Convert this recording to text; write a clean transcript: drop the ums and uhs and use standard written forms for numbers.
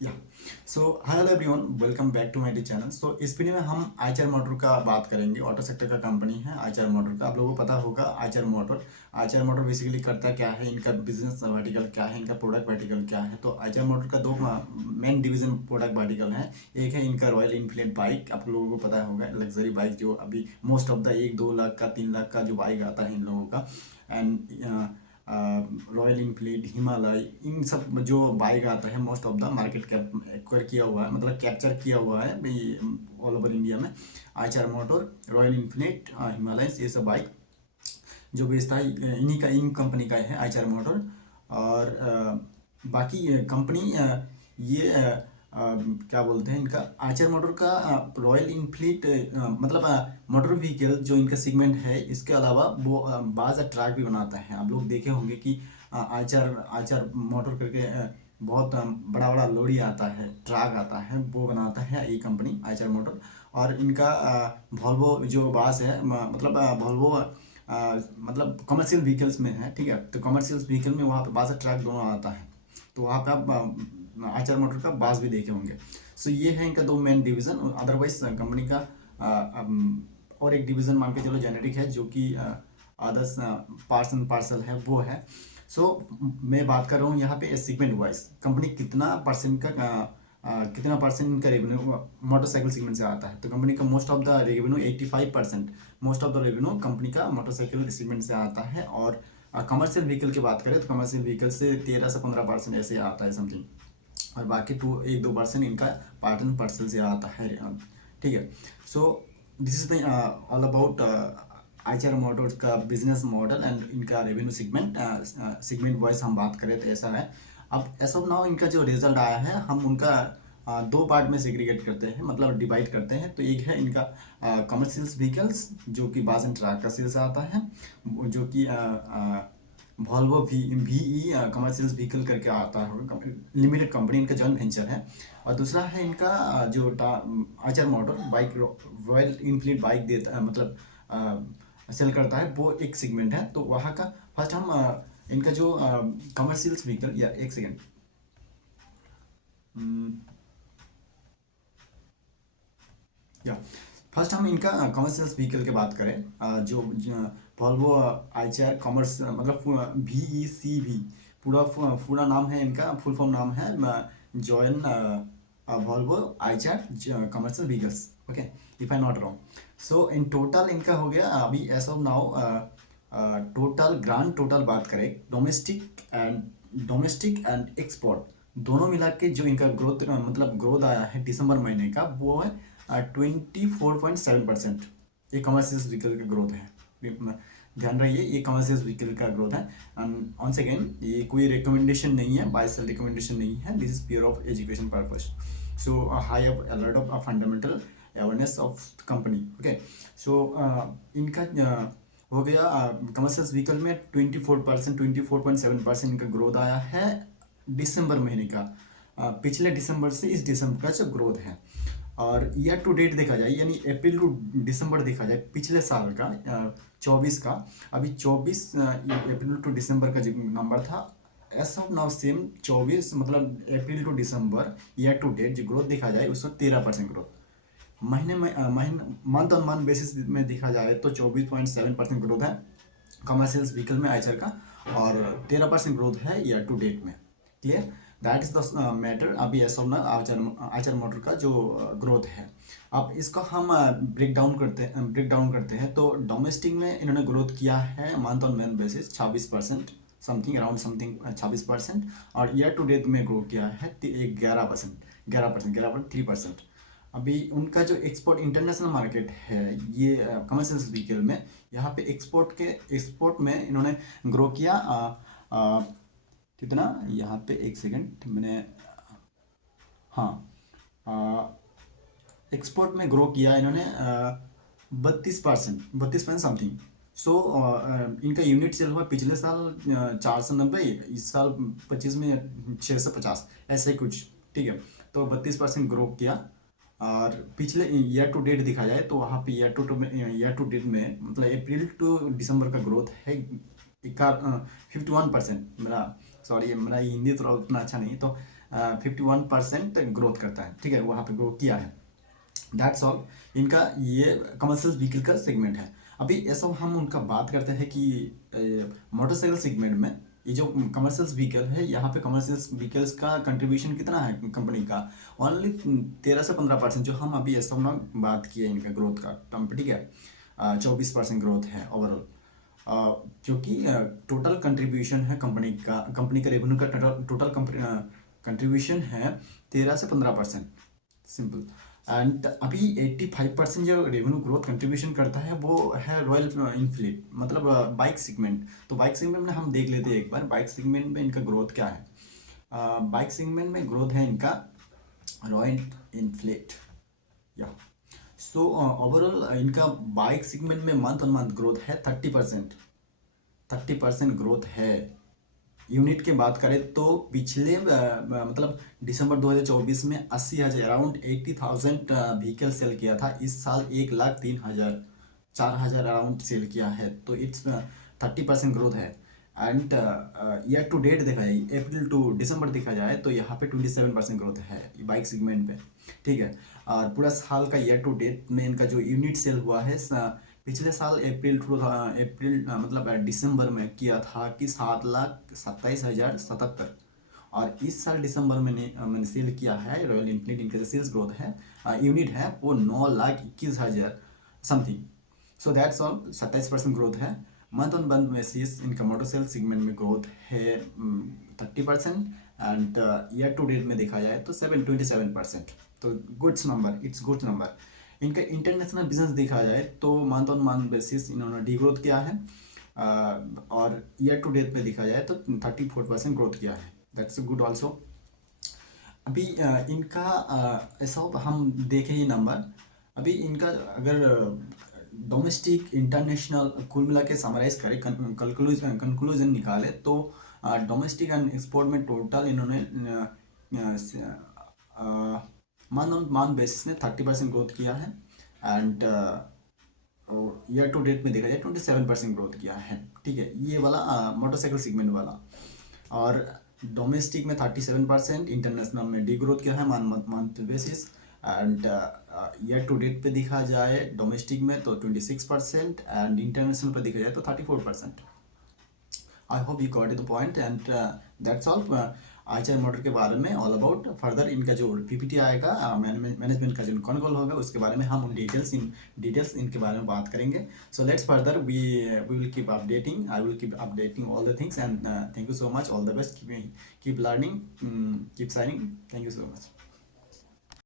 या so hello everyone, welcome back to my channel. So इस video में हम आइचर मोटर का बात करेंगे। ऑटो सेक्टर का कंपनी है आइचर मोटर का। आप लोगों को पता होगा आइचर मोटर बेसिकली करता क्या है, इनका बिजनेस वर्टिकल क्या है, इनका प्रोडक्ट वर्टिकल क्या है। तो आइचर मोटर का दो मेन डिवीजन प्रोडक्ट वर्टिकल है। एक है इनका रॉयल इनफील्ड बाइक, आप लोगों को पता होगा, लग्जरी बाइक जो अभी मोस्ट ऑफ द 1-2 लाख का 3 लाख का जो बाइक आता है इन लोगों का। एंड रॉयल इनफील्ड, हिमालय, इन सब जो बाइक आता है most of the market acquire किया हुआ है, मतलब कैप्चर किया हुआ है ऑल ओवर इंडिया में। Eicher motor, royal Enfield, Himalaya, ये सब बाइक जो बेचता है इन्हीं का, इन कंपनी का है आइचर मोटर। और बाकी कंपनी ये क्या बोलते हैं, इनका आइचर मोटर का रॉयल इनफील्ड मतलब मोटर व्हीकल जो इनका सेगमेंट है, इसके अलावा वो बाज़ ट्रक भी बनाता है। आप लोग देखे होंगे कि आइचर आइचर मोटर करके बहुत बड़ा बड़ा लॉरी आता है, ट्रक आता है, वो बनाता है ये कंपनी आइचर मोटर। और इनका वॉल्वो जो बास है, मतलब वॉल्वो मतलब कमर्शियल व्हीकल्स में है, ठीक है। तो कमर्शियल व्हीकल में वहाँ पे बास ट्रक दोनों आता है, तो वहाँ पे आप आचार मोटर का बास भी देखे होंगे। सो ये है इनका दो मेन डिवीज़न। अदरवाइज कंपनी का और एक डिवीज़न मान के चलो जेनेटिक है, जो कि अदर्स पार्ट्स एंड पार्सल है, वो है। सो मैं बात कर रहा हूँ यहाँ पे सेगमेंट वाइज, कंपनी कितना परसेंट इनका रेवेन्यू मोटरसाइकिल सेगमेंट से आता है। तो कंपनी का most of the revenue 85%, most of the revenue company का मोटरसाइकिल सेगमेंट से आता है। और कमर्शियल व्हीकल की बात करें तो कमर्शियल व्हीकल से 13 से 15% ऐसे आता है समथिंग। और बाकी 1-2% इनका पार्ट एंड पार्सल से आता है, ठीक है। So this is the all about Eicher Motors का बिजनेस मॉडल एंड इनका रेवेन्यू सेगमेंट वाइज हम बात करें तो ऐसा है। अब एज ऑफ नाउ इनका जो रिजल्ट आया है, हम उनका दो पार्ट में सेग्रीगेट करते हैं, मतलब डिवाइड करते हैं। तो एक है इनका कमर्शियल व्हीकल्स, जो कि बास एंड ट्रक का सेल्स आता है, जो कि वॉल्वो VE कमर्शियल व्हीकल करके आता है, लिमिटेड कंपनी, इनका जॉइंट वेंचर है। और दूसरा है इनका जो Eicher motor bike, royal Enfield bike देता है, मतलब सेल करता है, वो एक सेगमेंट है। तो वहाँ का फर्स्ट हम इनका जो कमर्शियल व्हीकल, या एक सेकेंड, या फर्स्ट हम इनका कमर्शियल व्हीकल की बात करें, जो वॉल्वो आइचर कॉमर्स, मतलब VECV, पूरा नाम है इनका, फुल फॉर्म नाम है join Volvo Eicher commercial vehicles, okay, if I not wrong. So in total इनका हो गया अभी as of now, total grand total बात करें, डोमेस्टिक एंड एक्सपोर्ट दोनों मिला के जो इनका ग्रोथ, मतलब ग्रोथ आया है दिसंबर महीने का, वो है 24.7%। ये कमर्शियल व्हीकल का ग्रोथ है, ध्यान रहिए, ये कमर्शियल व्हीकल का ग्रोथ है। एंड ऑनस अगेन, ये कोई रिकमेंडेशन नहीं है, बाय सेल रिकमेंडेशन नहीं है, this is pure of education purpose. So high a lot of fundamental awareness of company, okay. सो इनका हो गया कमर्शियल व्हीकल में 24.7% इनका ग्रोथ आया है दिसंबर महीने का। पिछले दिसंबर से इस दिसंबर का जो ग्रोथ है। और ईयर टू डेट देखा जाए, यानी अप्रैल टू दिसंबर देखा जाए पिछले साल का, 24 का, अभी 24 अप्रैल टू दिसंबर का जो नंबर था, एज ऑफ नाउ सेम 24, मतलब April to December year to date जो ग्रोथ देखा जाए, उसमें 13% ग्रोथ। महीने मंथ ऑन मंथ बेसिस में देखा जाए तो 24.7% ग्रोथ है कमर्शियल व्हीकल में आइचर का, और 13% ग्रोथ है ईयर टू डेट में। Clear, that is the matter अभी एज ऑफ ना आइचर मोटर का जो ग्रोथ है। अब इसको हम ब्रेक डाउन करते हैं। तो डोमेस्टिक में इन्होंने ग्रोथ किया है month on month basis 26%, something around something 26%। और ईयर टू डेट में ग्रो किया है 11%, अभी उनका जो एक्सपोर्ट इंटरनेशनल मार्केट है, ये कमर्शियल व्हीकल में, यहाँ पे एक्सपोर्ट में इन्होंने ग्रो किया कितना, यहाँ पे एक सेकंड मैंने, हाँ, एक्सपोर्ट में ग्रो किया इन्होंने 32% समथिंग। सो इनका यूनिट सेल हुआ पिछले साल 490, इस साल 25 में 650, ऐसे कुछ, ठीक है। तो 32% ग्रो किया। और पिछले ईयर टू डेट देखा जाए तो वहाँ पे ईयर टू डेट में, मतलब अप्रैल टू दिसंबर का ग्रोथ है 51%। मेरा हिंदी थोड़ा उतना अच्छा नहीं, तो 51% ग्रोथ करता है, ठीक है, वहाँ पे ग्रो किया है। दैट्स ऑल, इनका ये कमर्शियल व्हीकल का सेगमेंट है। अभी ये सब हम उनका बात करते हैं कि मोटरसाइकिल सेगमेंट में ये जो कमर्शियल व्हीकल है, यहाँ पे कमर्शियल व्हीकल्स का कंट्रीब्यूशन कितना है कंपनी का, ओनली 13 से 15%, जो हम अभी ये सब में बात किए इनका ग्रोथ का, ठीक है। 24% ग्रोथ है ओवरऑल, क्योंकि टोटल कंट्रीब्यूशन है कंपनी का रेवेन्यू का टोटल कंट्रीब्यूशन है 13 से 15%, सिंपल। एंड अभी 85% जो रेवेन्यू ग्रोथ कंट्रीब्यूशन करता है वो है रॉयल इनफील्ड, मतलब बाइक सेगमेंट। तो बाइक सेगमेंट में हम देख लेते हैं एक बार बाइक सेगमेंट में इनका ग्रोथ क्या है। बाइक सेगमेंट में ग्रोथ है इनका रॉयल इनफील्ड, या सो ओवरऑल इनका बाइक सेगमेंट में मंथ ऑन मंथ ग्रोथ है 30% ग्रोथ है। यूनिट की बात करें तो पिछले मतलब दिसंबर 2024 में 80,000 अराउंड 80,000 व्हीकल सेल किया था। इस साल 1,03,000 4,000 अराउंड सेल किया है, तो इट्स 30% ग्रोथ है। एंड ईयर टू डेट देखा जाए, अप्रैल टू दिसंबर देखा जाए तो यहाँ पे 27% ग्रोथ है बाइक सेगमेंट पे, ठीक है। और पूरा साल का ईयर टू डेट में इनका जो यूनिट सेल हुआ है पिछले साल अप्रैल मतलब दिसंबर में किया था कि 7,27,077, और इस साल दिसंबर में मैंने सेल किया है रॉयल इनफील्ड। इनका जो सेल्स ग्रोथ है यूनिट है वो 9,21,000 something. So that's all, 27% growth है। मंथ ऑन मंथ बेसिस इनका मोटरसाइकिल सेगमेंट में ग्रोथ है 30%, एंड ईयर टू डेट में देखा जाए तो 27%। तो goods number, it's good number. इनका इंटरनेशनल बिजनेस देखा जाए तो मंथ ऑन मंथ बेसिस इन्होंने डी ग्रोथ किया है, और ईयर टू डेट में देखा जाए तो 34% ग्रोथ किया है। That's good also. अभी इनका ऐसा हम देखें ये नंबर, अभी इनका अगर डोमेस्टिक इंटरनेशनल कुल मिला के समराइज करें, कंक्लूजन निकाले तो डोमेस्टिक एंड एक्सपोर्ट में टोटल इन्होंने मंथ ऑन मंथ बेसिस में 30% ग्रोथ किया है, एंड ईयर टू डेट में देखा जाए 27% ग्रोथ किया है, ठीक है। ये वाला मोटरसाइकिल सेगमेंट वाला, और डोमेस्टिक में 37%, इंटरनेशनल में डी ग्रोथ किया है month basis, and year to date पे देखा जाए डोमेस्टिक में तो 26%, एंड इंटरनेशनल पे देखा जाए तो 34%। I hope you got the point, and that's all Eicher motor के बारे में ऑल अबाउट। फर्दर इनका जो पीपीटी आएगा मैनेजमेंट का जो कॉल होगा उसके बारे में हम डिटेल्स इनके बारे में बात करेंगे। So let's further we will keep updating, I will keep updating all the things, and thank you so much, all the best, keep learning, keep shining, thank you so much.